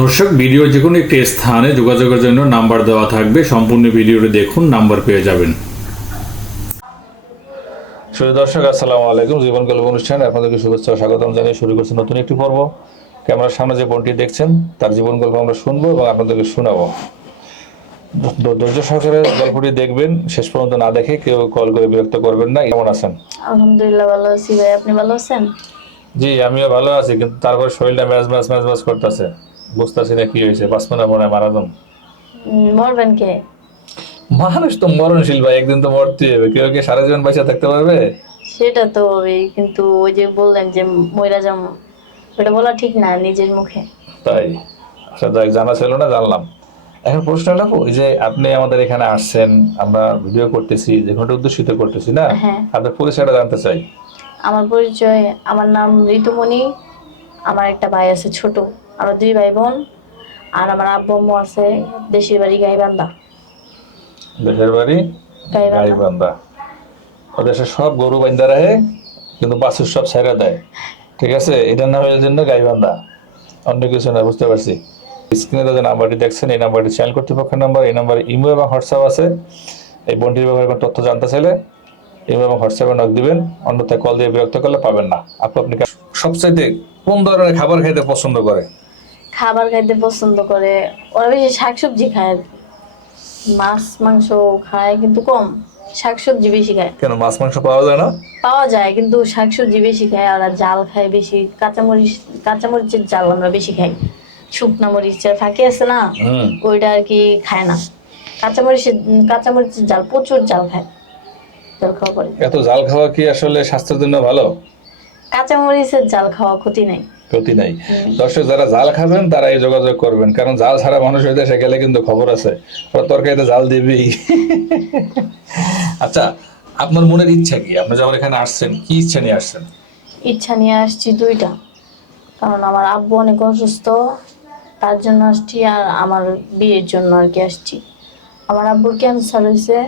দর্শক ভিডিও যে কোনো একটি স্থানে যোগাযোগের জন্য নাম্বার দেওয়া থাকবে। সম্পূর্ণ ভিডিওটি দেখুন নাম্বার পেয়ে যাবেন। সুপ্রিয় দর্শক আসসালামু আলাইকুম। জীবন গল্প অনুষ্ঠান আপনাদেরকে শুভেচ্ছা স্বাগতম জানিয়ে শুরু করছি নতুন একটি পর্ব। ক্যামেরার সামনে যে বোনটি দেখছেন তার জীবন গল্প আমরা শুনব এবং আপনাদেরকে শোনাবো। ধৈর্য সহকারে গল্পটি দেখবেন শেষ পর্যন্ত না দেখে কেউ কল করে বিরক্ত করবেন না। কেমন আছেন? আলহামদুলিল্লাহ ভালো আছি ভাই। আপনি ভালো আছেন? জি আমিও ভালো আছি কিন্তু তারপর শরীরটা ম্যাচ ম্যাচ ম্যাচ ম্যাচ করতেছে। বুঝতেছি না কি হয়েছে। মিনিট মনে মারা উম, মরবেন কে? মানুষ তো মরণশীল ভাই একদিন তো মরতেই হবে। কেউ কি সারা জীবন পয়সা থাকতে পারবে? সেটা তো হবেই কিন্তু ওই যে বললেন যে ময়রা যাম ওটা বলা ঠিক না নিজের মুখে। তাই? আচ্ছা যাই জানা ছিল না জানলাম। এখন প্রশ্ন হলো ওই যে আপনি আমাদের এখানে আসছেন আমরা ভিডিও করতেছি যে কোনো উদ্দেশিত করতেছি না? হ্যাঁ। আপনার পরিচয়টা জানতে চাই। আমার পরিচয় আমার নাম ঋতুমণি আমার একটা ভাই আছে ছোট। আরও দুই ভাই বোন আর আমার আব্বু আম্মু আছে দেশের বাড়ি গাইবান্ধা। দেশের বাড়ি গাইবান্ধা। দেশে সব গরু বান্ধা রাখে কিন্তু বাছুর সব ছেড়ে দেয়। ঠিক আছে? এটার নাম জন্য গাইবান্ধা। অন্য কিছু না বুঝতে পারছি। স্ক্রিনে যে নাম্বারটি দেখছেন এই নাম্বারটি চ্যানেল কর্তৃপক্ষের নাম্বার এই নাম্বারে ইমো এবং হোয়াটসঅ্যাপ আছে। এই বন্টির ব্যাপারে কোনো তথ্য জানতে চাইলে ইমো এবং হোয়াটসঅ্যাপে নক দিবেন। অন্যথায় কল দিয়ে বিরক্ত করলে পাবেন না। আপনি আপনি সবচাইতে কোন ধরনের খাবার খাইতে পছন্দ করে? খাবার খাইতে পছন্দ করে। ওরা বেশি শাকসবজি খায় আর কি। মাছ মাংস খায় কিন্তু কম। শাকসবজি বেশি খায়। কেন মাছ মাংস পাওয়া যায় না? পাওয়া যায় কিন্তু শাকসবজি বেশি খায় আর জাল খায় বেশি। কাঁচামরিচ কাঁচামরিচের জাল আমরা বেশি খাই। শুকনা মরিচের ফাঁকি আছে না ওইটা আর কি খায় না। কাঁচামরিচের কাঁচামরিচের জাল প্রচুর জাল খায়। জাল খাওয়া পরে। এত জাল খাওয়া কি আসলে স্বাস্থ্যের জন্য ভালো? কাঁচামরিচের জাল খাওয়া ক্ষতি নাই। ক্ষতি নাই। দর্শক, যারা জাল খাবেন, তারা এই যোগাযোগ করবেন। কারণ জাল ছাড়া মানুষ হয়ে দেশে গেলে কিন্তু খবর আছে। তরকারিতে জাল দিবি আচ্ছা আপনার মনের ইচ্ছা কি? আপনি যখন এখানে আসছেন, কি ইচ্ছা নিয়ে আসছেন? ইচ্ছা নিয়ে আসছি দুইটা। কারণ আমার আব্বু অনেক অসুস্থ, তার জন্য আসছি আর আমার বিয়ের জন্য আর কি আসছি। আমার আব্বুর ক্যান্সার হয়েছে,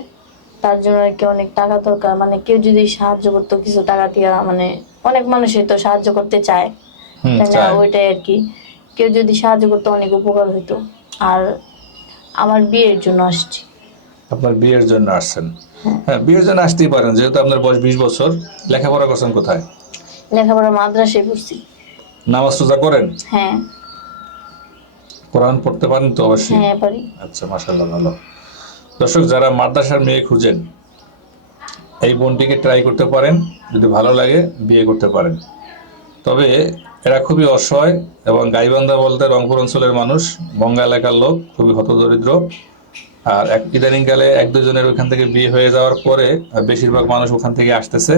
তার জন্য আর কি অনেক টাকা দরকার। মানে কেউ যদি সাহায্য করতো, কিছু টাকা দিয়ে মানে অনেক মানুষই তো সাহায্য করতে চায়। তাই না ওইটাই আর কি। কেউ যদি সাহায্য করতো অনেক উপকার হতো আর আমার বিয়ের জন্য আসছি। আপনার বিয়ের জন্য আসছেন। হ্যাঁ। বিয়ের জন্য আসতেই পারেন যেহেতু আপনার বয়স বিশ বছর। লেখাপড়া করছেন কোথায়? লেখাপড়া মাদ্রাসায় নামাজ রোজা করেন? হ্যাঁ। কোরআন পড়তে পারেন তো অবশ্যই? হ্যাঁ পারি। আচ্ছা মাসাল্লাহ ভালো। দর্শক যারা মাদ্রাসার মেয়ে খুঁজেন এই বোনটিকে ট্রাই করতে পারেন। যদি ভালো লাগে বিয়ে করতে পারেন। তবে এরা খুবই অসহায় এবং গাইবান্ধা বলতে রংপুর অঞ্চলের মানুষ, বঙ্গা এলাকার লোক, খুবই হতদরিদ্র। আর ইদানিংকালে এক দুজনের ওখান থেকে বিয়ে হয়ে যাওয়ার পরে বেশিরভাগ মানুষ ওখান থেকে আসতেছে।